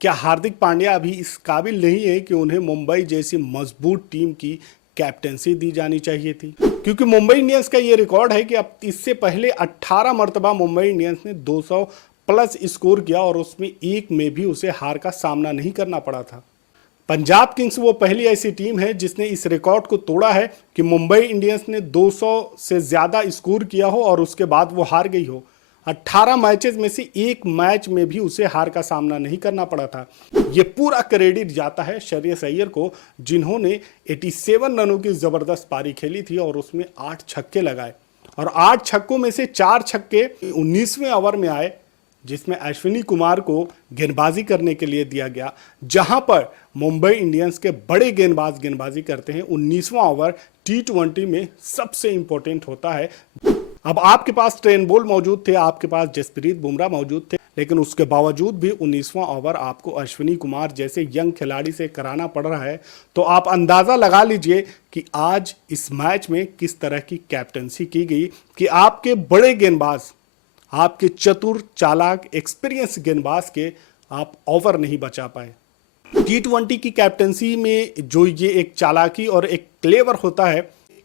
क्या हार्दिक पांड्या अभी इस काबिल नहीं है कि उन्हें मुंबई जैसी मजबूत टीम की कैप्टेंसी दी जानी चाहिए थी? क्योंकि मुंबई इंडियंस का ये रिकॉर्ड है कि अब इससे पहले 18 मरतबा मुंबई इंडियंस ने 200 प्लस स्कोर किया और उसमें एक में भी उसे हार का सामना नहीं करना पड़ा था। पंजाब किंग्स वो पहली ऐसी टीम है जिसने इस रिकॉर्ड को तोड़ा है कि मुंबई इंडियंस ने 200 से ज्यादा स्कोर किया हो और उसके बाद वो हार गई हो। 18 मैचेस में से एक मैच में भी उसे हार का सामना नहीं करना पड़ा था। ये पूरा क्रेडिट जाता है श्रेयस अय्यर को, जिन्होंने 87 रनों की जबरदस्त पारी खेली थी और उसमें 8 छक्के लगाए और 8 छक्कों में से 4 छक्के 19वें ओवर में आए, जिसमें अश्विनी कुमार को गेंदबाजी करने के लिए दिया गया, जहां पर मुंबई इंडियंस के बड़े गेंदबाज गेंदबाजी करते हैं। 19वां ओवर T20 में सबसे इंपॉर्टेंट होता है। अब आपके पास ट्रेन बोल्ट मौजूद थे, आपके पास जसप्रीत बुमराह मौजूद थे, लेकिन उसके बावजूद भी 19वां ओवर आपको अश्विनी कुमार जैसे यंग खिलाड़ी से कराना पड़ रहा है। तो आप अंदाजा लगा लीजिए कि आज इस मैच में किस तरह की कैप्टनसी की गई कि आपके बड़े गेंदबाज, आपके चतुर चालाक एक्सपीरियंस गेंदबाज के आप ओवर नहीं बचा पाए। T20 की कैप्टनसी में जो ये एक चालाकी और एक क्लेवर होता है,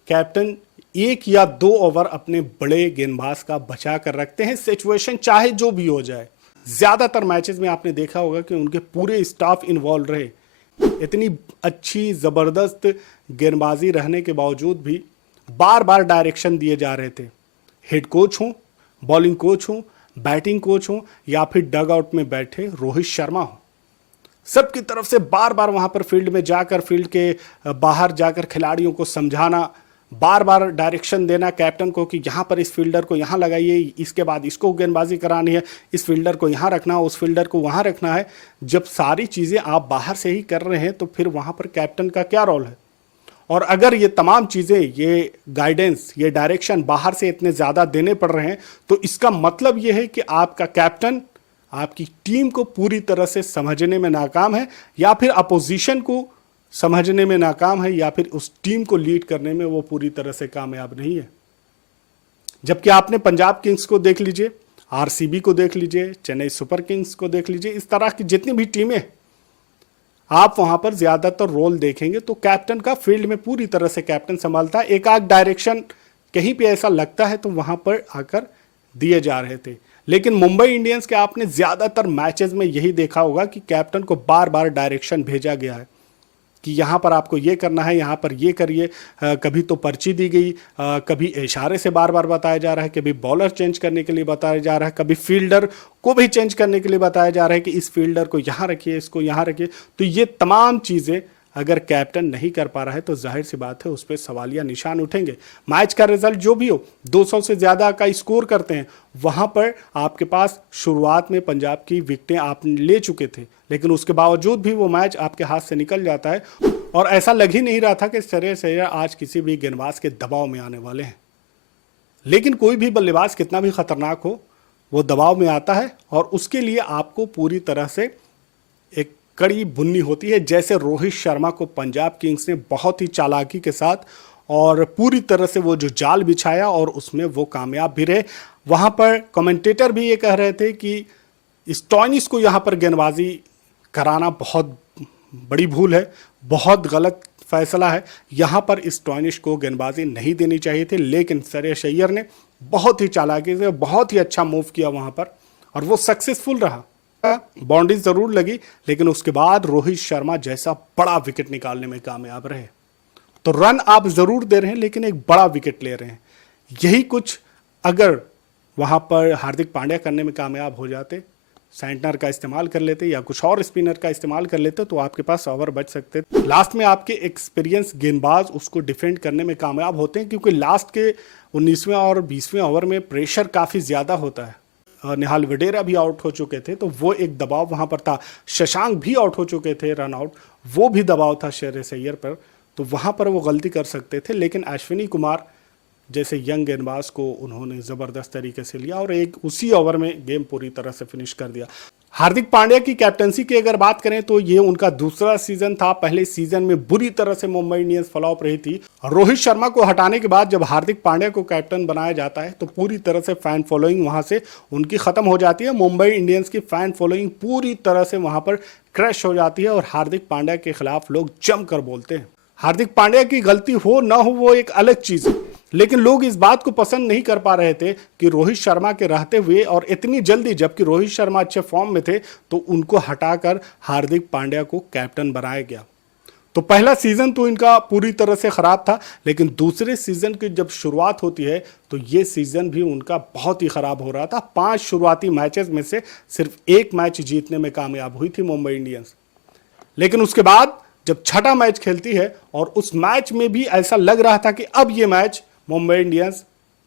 कैप्टन 1 या 2 ओवर अपने बड़े गेंदबाज का बचा कर रखते हैं, सिचुएशन चाहे जो भी हो जाए। ज्यादातर मैचेस में आपने देखा होगा कि उनके पूरे स्टाफ इन्वॉल्व रहे। इतनी अच्छी जबरदस्त गेंदबाजी रहने के बावजूद भी बार बार डायरेक्शन दिए जा रहे थे। हेड कोच हो, बॉलिंग कोच हो, बैटिंग कोच हो या फिर डग आउट में बैठे रोहित शर्मा हो, सबकी तरफ से बार बार वहां पर फील्ड में जाकर, फील्ड के बाहर जाकर खिलाड़ियों को समझाना, बार बार डायरेक्शन देना कैप्टन को कि यहां पर इस फील्डर को यहां लगाइए, इसके बाद इसको गेंदबाजी करानी है, इस फील्डर को यहां रखना, उस फील्डर को वहां रखना है। जब सारी चीजें आप बाहर से ही कर रहे हैं तो फिर वहां पर कैप्टन का क्या रोल है? और अगर ये तमाम चीजें, ये गाइडेंस, ये डायरेक्शन बाहर से इतने ज्यादा देने पड़ रहे हैं, तो इसका मतलब ये है कि आपका कैप्टन आपकी टीम को पूरी तरह से समझने में नाकाम है, या फिर अपोजिशन को समझने में नाकाम है, या फिर उस टीम को लीड करने में वो पूरी तरह से कामयाब नहीं है। जबकि आपने पंजाब किंग्स को देख लीजिए, आरसीबी को देख लीजिए, चेन्नई सुपर किंग्स को देख लीजिए, इस तरह की जितनी भी टीमें आप वहां पर ज्यादातर रोल देखेंगे तो कैप्टन का फील्ड में पूरी तरह से कैप्टन संभालता है। एक आध डायरेक्शन कहीं पे ऐसा लगता है तो वहां पर आकर दिए जा रहे थे। लेकिन मुंबई इंडियंस के आपने ज्यादातर मैचेस में यही देखा होगा कि कैप्टन को बार बार डायरेक्शन भेजा गया है कि यहां पर आपको ये करना है, यहां पर ये करिए। कभी तो पर्ची दी गई, कभी इशारे से बार बार बताया जा रहा है, कभी बॉलर चेंज करने के लिए बताया जा रहा है, कभी फील्डर को भी चेंज करने के लिए बताया जा रहा है कि इस फील्डर को यहां रखिए, इसको यहां रखिए। तो ये तमाम चीजें अगर कैप्टन नहीं कर पा रहा है तो जाहिर सी बात है उस पर सवालिया निशान उठेंगे। मैच का रिजल्ट जो भी हो, 200 से ज्यादा का स्कोर करते हैं, वहां पर आपके पास शुरुआत में पंजाब की विकेटें आप ले चुके थे, लेकिन उसके बावजूद भी वो मैच आपके हाथ से निकल जाता है और ऐसा लग ही नहीं रहा था कि श्रेयस अय्यर आज किसी भी गेंदबाज के दबाव में आने वाले हैं। लेकिन कोई भी बल्लेबाज कितना भी खतरनाक हो, वो दबाव में आता है और उसके लिए आपको पूरी तरह से एक कड़ी बुननी होती है। जैसे रोहित शर्मा को पंजाब किंग्स ने बहुत ही चालाकी के साथ और पूरी तरह से वो जो जाल बिछाया और उसमें वो कामयाब भी रहे। वहां पर कमेंटेटर भी ये कह रहे थे कि स्टॉइनिस को यहां पर गेंदबाजी कराना बहुत बड़ी भूल है, बहुत गलत फैसला है, यहां पर स्टॉइनिस को गेंदबाजी नहीं देनी चाहिए थी। लेकिन श्रेयस अय्यर ने बहुत ही चालाकी से बहुत ही अच्छा मूव किया वहां पर और वो सक्सेसफुल रहा। बाउंड्री जरूर लगी, लेकिन उसके बाद रोहित शर्मा जैसा बड़ा विकेट निकालने में कामयाब रहे। तो रन आप जरूर दे रहे हैं लेकिन एक बड़ा विकेट ले रहे हैं। यही कुछ अगर वहां पर हार्दिक पांड्या करने में कामयाब हो जाते, सैंटनर का इस्तेमाल कर लेते या कुछ और स्पिनर का इस्तेमाल कर लेते, तो आपके पास ओवर बच सकते। लास्ट में आपके एक्सपीरियंस गेंदबाज उसको डिफेंड करने में कामयाब होते हैं, क्योंकि लास्ट के 19वें और 20वें ओवर में प्रेशर काफी ज्यादा होता है। निहाल वडेरा भी आउट हो चुके थे तो वो एक दबाव वहां पर था। शशांक भी आउट हो चुके थे रन आउट, वो भी दबाव था श्रेयस अय्यर पर, तो वहां पर वो गलती कर सकते थे। लेकिन अश्विनी कुमार जैसे यंग गेंदबाज को उन्होंने जबरदस्त तरीके से लिया और एक उसी ओवर में गेम पूरी तरह से फिनिश कर दिया। हार्दिक पांड्या की कैप्टनसी की अगर बात करें तो ये उनका दूसरा सीजन था। पहले सीजन में बुरी तरह से मुंबई इंडियंस फ्लॉप रही थी। रोहित शर्मा को हटाने के बाद जब हार्दिक पांड्या को कैप्टन बनाया जाता है तो पूरी तरह से फैन फॉलोइंग वहां से उनकी खत्म हो जाती है। मुंबई इंडियंस की फैन फॉलोइंग पूरी तरह से वहां पर क्रैश हो जाती है और हार्दिक पांड्या के खिलाफ लोग जमकर बोलते हैं। हार्दिक पांड्या की गलती हो ना हो वो एक अलग चीज है, लेकिन लोग इस बात को पसंद नहीं कर पा रहे थे कि रोहित शर्मा के रहते हुए और इतनी जल्दी, जबकि रोहित शर्मा अच्छे फॉर्म में थे, तो उनको हटाकर हार्दिक पांड्या को कैप्टन बनाया गया। तो पहला सीजन तो इनका पूरी तरह से खराब था, लेकिन दूसरे सीजन की जब शुरुआत होती है तो ये सीजन भी उनका बहुत ही खराब हो रहा था। 5 शुरुआती मैचेस में से सिर्फ 1 मैच जीतने में कामयाब हुई थी मुंबई इंडियंस। लेकिन उसके बाद जब छठा मैच खेलती है और उस मैच में भी ऐसा लग रहा था कि अब ये match Mumbai Indians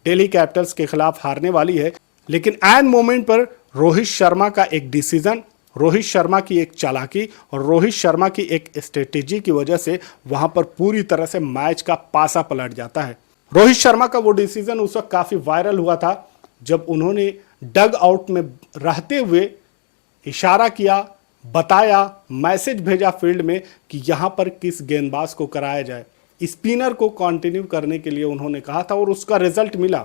Delhi Capitals के खिलाफ हारने वाली है, लेकिन एन मोमेंट पर रोहित शर्मा का एक डिसीजन, रोहित शर्मा की एक चालाकी और रोहित शर्मा की एक स्ट्रेटेजी की वजह से वहां पर पूरी तरह से मैच का पासा पलट जाता है। रोहित शर्मा का वो डिसीजन उस वक्त काफी वायरल हुआ था जब उन्होंने डग आउट में रहते हुए इशारा किया, बताया, मैसेज भेजा फील्ड में कि यहां पर किस गेंदबाज को कराया जाए। स्पिनर को कंटिन्यू करने के लिए उन्होंने कहा था और उसका रिजल्ट मिला।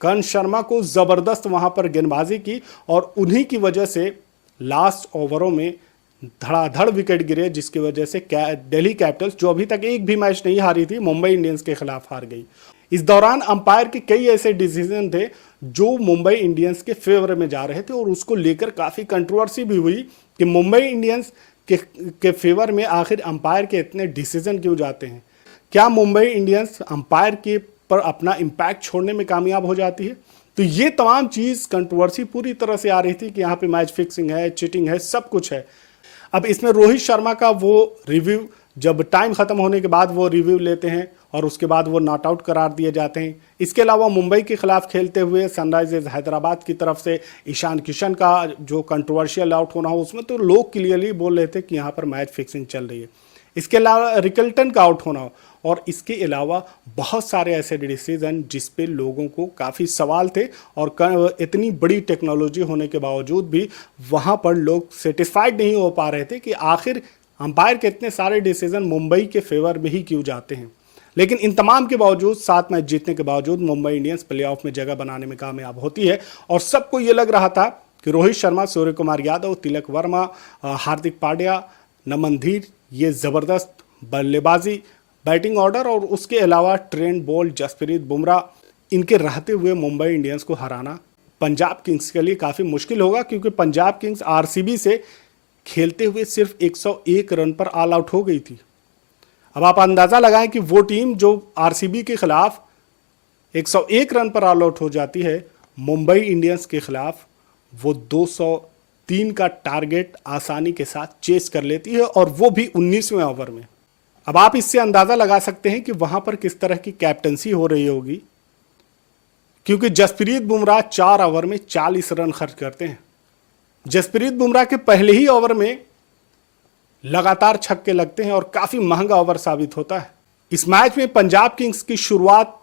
कर्ण शर्मा को जबरदस्त वहां पर गेंदबाजी की और उन्हीं की वजह से लास्ट ओवरों में धड़ाधड़ विकेट गिरे, जिसकी वजह से दिल्ली कैपिटल्स, जो अभी तक एक भी मैच नहीं हारी थी, मुंबई इंडियंस के खिलाफ हार गई। इस दौरान अंपायर के कई ऐसे डिसीजन थे जो मुंबई इंडियंस के फेवर में जा रहे थे और उसको लेकर काफी कंट्रोवर्सी भी हुई कि मुंबई इंडियंस के फेवर में आखिर अंपायर के इतने डिसीजन क्यों जाते हैं। क्या मुंबई इंडियंस अंपायर के पर अपना इम्पैक्ट छोड़ने में कामयाब हो जाती है? तो ये तमाम चीज कंट्रोवर्सी पूरी तरह से आ रही थी कि यहाँ पे मैच फिक्सिंग है, चीटिंग है, सब कुछ है। अब इसमें रोहित शर्मा का वो रिव्यू, जब टाइम खत्म होने के बाद वो रिव्यू लेते हैं और उसके बाद वो नॉट आउट करार दिए जाते हैं। इसके अलावा मुंबई के खिलाफ खेलते हुए सनराइजर्स हैदराबाद की तरफ से ईशान किशन का जो कंट्रोवर्शियल आउट होना हो, उसमें तो लोग क्लियरली बोल रहे थे कि यहाँ पर मैच फिक्सिंग चल रही है। इसके अलावा रिकल्टन का आउट होना हो, और इसके अलावा बहुत सारे ऐसे डिसीजन जिस पे लोगों को काफ़ी सवाल थे और इतनी बड़ी टेक्नोलॉजी होने के बावजूद भी वहाँ पर लोग सेटिस्फाइड नहीं हो पा रहे थे कि आखिर अंपायर के इतने सारे डिसीजन मुंबई के फेवर में ही क्यों जाते हैं। लेकिन इन तमाम के बावजूद, 7 मैच जीतने के बावजूद, मुंबई इंडियंस प्लेऑफ में जगह बनाने में कामयाब होती है और सबको ये लग रहा था कि रोहित शर्मा, सूर्य कुमार यादव, तिलक वर्मा, हार्दिक पांड्या, नमन धीर, ये ज़बरदस्त बल्लेबाजी, बैटिंग ऑर्डर और उसके अलावा ट्रेंट बोल्ट, जसप्रीत बुमराह, इनके रहते हुए मुंबई इंडियंस को हराना पंजाब किंग्स के लिए काफ़ी मुश्किल होगा, क्योंकि पंजाब किंग्स आरसीबी से खेलते हुए सिर्फ 101 रन पर ऑल आउट हो गई थी। अब आप अंदाज़ा लगाएं कि वो टीम जो आरसीबी के खिलाफ 101 रन पर ऑल आउट हो जाती है, मुंबई इंडियंस के खिलाफ वो 203 का टारगेट आसानी के साथ चेस कर लेती है और वो भी 19वें ओवर में। अब आप इससे अंदाज़ा लगा सकते हैं कि वहां पर किस तरह की कैप्टनसी हो रही होगी, क्योंकि जसप्रीत बुमराह 4 ओवर में 40 रन खर्च करते हैं। जसप्रीत बुमराह के पहले ही ओवर में लगातार छक्के लगते हैं और काफी महंगा ओवर साबित होता है। इस मैच में पंजाब किंग्स की शुरुआत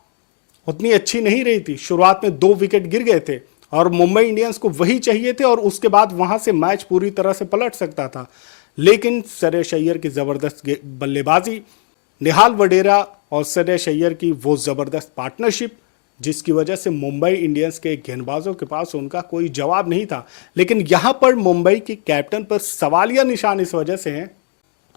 उतनी अच्छी नहीं रही थी। शुरुआत में 2 विकेट गिर गए थे और मुंबई इंडियंस को वही चाहिए थे और उसके बाद वहां से मैच पूरी तरह से पलट सकता था। लेकिन श्रेयस अय्यर की जबरदस्त बल्लेबाजी, निहाल वडेरा और श्रेयस अय्यर की वो जबरदस्त पार्टनरशिप, जिसकी वजह से मुंबई इंडियंस के गेंदबाजों के पास उनका कोई जवाब नहीं था। लेकिन यहां पर मुंबई के कैप्टन पर सवालिया निशान इस वजह से हैं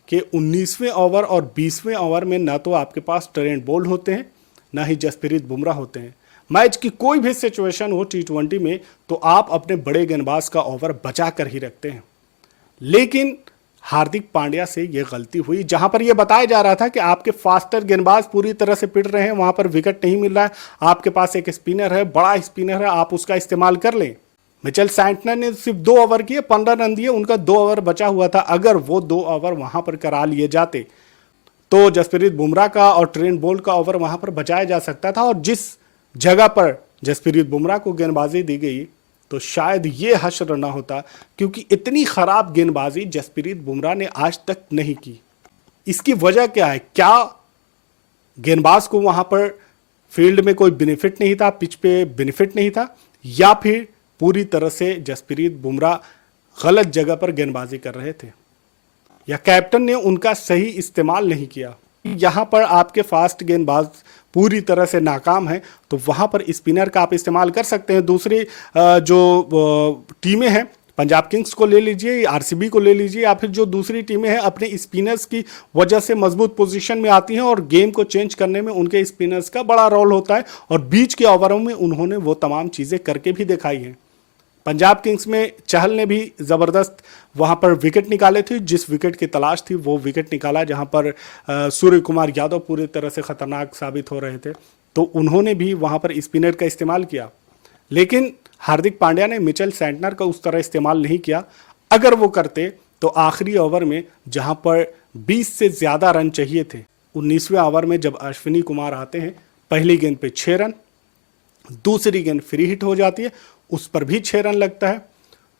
कि 19वें ओवर और 20वें ओवर में ना तो आपके पास ट्रेंट बोल्ट होते हैं, ना ही जसप्रीत बुमराह होते हैं। मैच की कोई भी सिचुएशन हो T20 में तो आप अपने बड़े गेंदबाज का ओवर बचा कर ही रखते हैं। लेकिन हार्दिक पांड्या से यह गलती हुई, जहां पर यह बताया जा रहा था कि आपके फास्टर गेंदबाज पूरी तरह से पिट रहे हैं, वहां पर विकेट नहीं मिल रहा है, आपके पास एक स्पिनर है, बड़ा स्पिनर है, आप उसका इस्तेमाल कर लें। मिचेल सैंटनर ने सिर्फ 2 ओवर किए, 15 रन दिए, उनका 2 ओवर बचा हुआ था। अगर वो 2 ओवर वहां पर करा लिए जाते तो जसप्रीत बुमराह का और ट्रेंट बोल्ट का ओवर वहां पर बचाया जा सकता था। और जिस जगह पर जसप्रीत बुमराह को गेंदबाजी दी गई तो शायद ये हश्र ना होता, क्योंकि इतनी खराब गेंदबाजी जसप्रीत बुमराह ने आज तक नहीं की। इसकी वजह क्या है? क्या गेंदबाज को वहां पर फील्ड में कोई बेनिफिट नहीं था, पिच पे बेनिफिट नहीं था, या फिर पूरी तरह से जसप्रीत बुमराह गलत जगह पर गेंदबाजी कर रहे थे या कैप्टन ने उनका सही इस्तेमाल नहीं किया। यहाँ पर आपके फास्ट गेंदबाज पूरी तरह से नाकाम है, तो वहाँ पर स्पिनर का आप इस्तेमाल कर सकते हैं। दूसरी जो टीमें हैं, पंजाब किंग्स को ले लीजिए, आरसीबी को ले लीजिए, या फिर जो दूसरी टीमें हैं अपने स्पिनर्स की वजह से मजबूत पोजीशन में आती हैं और गेम को चेंज करने में उनके स्पिनर्स का बड़ा रोल होता है, और बीच के ओवरों में उन्होंने वो तमाम चीज़ें करके भी दिखाई हैं। पंजाब किंग्स में चहल ने भी ज़बरदस्त वहाँ पर विकेट निकाले थे, जिस विकेट की तलाश थी वो विकेट निकाला, जहाँ पर सूर्य कुमार यादव पूरी तरह से खतरनाक साबित हो रहे थे, तो उन्होंने भी वहाँ पर स्पिनर का इस्तेमाल किया। लेकिन हार्दिक पांड्या ने मिचेल सैंटनर का उस तरह इस्तेमाल नहीं किया। अगर वो करते तो आखिरी ओवर में जहाँ पर 20 से ज़्यादा रन चाहिए थे, 19वें ओवर में जब अश्विनी कुमार आते हैं, पहली गेंद पे 6 रन, दूसरी गेंद फ्री हिट हो जाती है, उस पर भी 6 रन लगता है,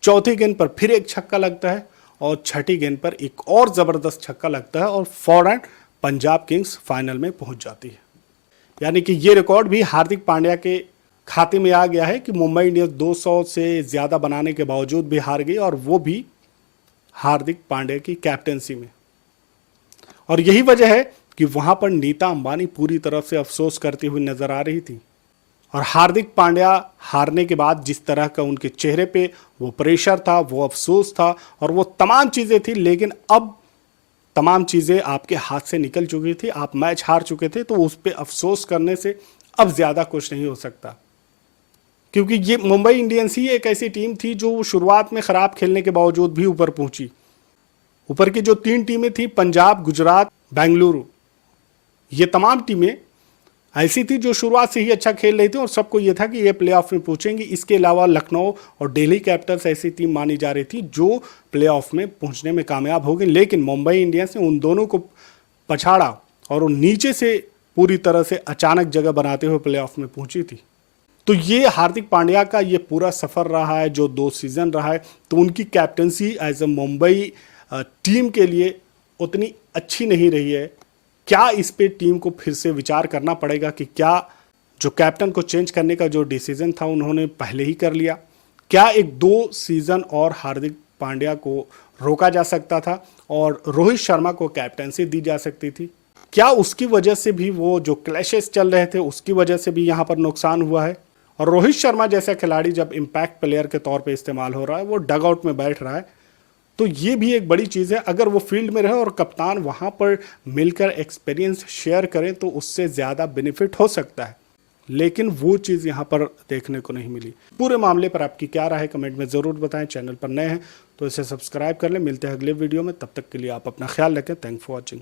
चौथी गेंद पर फिर एक छक्का लगता है, और छठी गेंद पर एक और ज़बरदस्त छक्का लगता है, और फौरन पंजाब किंग्स फाइनल में पहुंच जाती है। यानी कि ये रिकॉर्ड भी हार्दिक पांड्या के खाते में आ गया है कि मुंबई इंडियंस 200 से ज़्यादा बनाने के बावजूद भी हार गई, और वो भी हार्दिक पांड्या की कैप्टेंसी में। और यही वजह है कि वहाँ पर नीता अंबानी पूरी तरफ से अफसोस करती हुई नजर आ रही थी, और हार्दिक पांड्या हारने के बाद जिस तरह का उनके चेहरे पे वो प्रेशर था, वो अफसोस था, और वो तमाम चीज़ें थी, लेकिन अब तमाम चीज़ें आपके हाथ से निकल चुकी थी, आप मैच हार चुके थे, तो उस पर अफसोस करने से अब ज़्यादा कुछ नहीं हो सकता। क्योंकि ये मुंबई इंडियंस ही एक ऐसी टीम थी जो शुरुआत में ख़राब खेलने के बावजूद भी ऊपर पहुंची। ऊपर की जो 3 टीमें थी, पंजाब, गुजरात, बेंगलुरु, ये तमाम टीमें ऐसी थी जो शुरुआत से ही अच्छा खेल रही थी, और सबको ये था कि ये प्लेऑफ में पहुंचेंगी। इसके अलावा लखनऊ और दिल्ली कैपिटल्स ऐसी टीम मानी जा रही थी जो प्लेऑफ में पहुंचने में कामयाब हो गई, लेकिन मुंबई इंडियंस ने उन दोनों को पछाड़ा और उन नीचे से पूरी तरह से अचानक जगह बनाते हुए प्लेऑफ में पहुंची थी। तो ये हार्दिक पांड्या का ये पूरा सफ़र रहा है, जो 2 सीज़न रहा है, तो उनकी captaincy as a Mumbai team के लिए उतनी अच्छी नहीं रही है। क्या इस पे टीम को फिर से विचार करना पड़ेगा कि क्या जो कैप्टन को चेंज करने का जो डिसीजन था उन्होंने पहले ही कर लिया? क्या एक 2 सीज़न और हार्दिक पांड्या को रोका जा सकता था और रोहित शर्मा को कैप्टनसी दी जा सकती थी? क्या उसकी वजह से भी वो जो क्लैशेस चल रहे थे उसकी वजह से भी यहाँ पर नुकसान हुआ है? और रोहित शर्मा जैसा खिलाड़ी जब इम्पैक्ट प्लेयर के तौर पे इस्तेमाल हो रहा है, वो डग आउट में बैठ रहा है, तो ये भी एक बड़ी चीज़ है। अगर वो फील्ड में रहे और कप्तान वहाँ पर मिलकर एक्सपीरियंस शेयर करें तो उससे ज़्यादा बेनिफिट हो सकता है, लेकिन वो चीज़ यहाँ पर देखने को नहीं मिली। पूरे मामले पर आपकी क्या राय है कमेंट में ज़रूर बताएं। चैनल पर नए हैं तो इसे सब्सक्राइब कर लें। मिलते हैं अगले वीडियो में, तब तक के लिए आप अपना ख्याल रखें। Thanks for watching.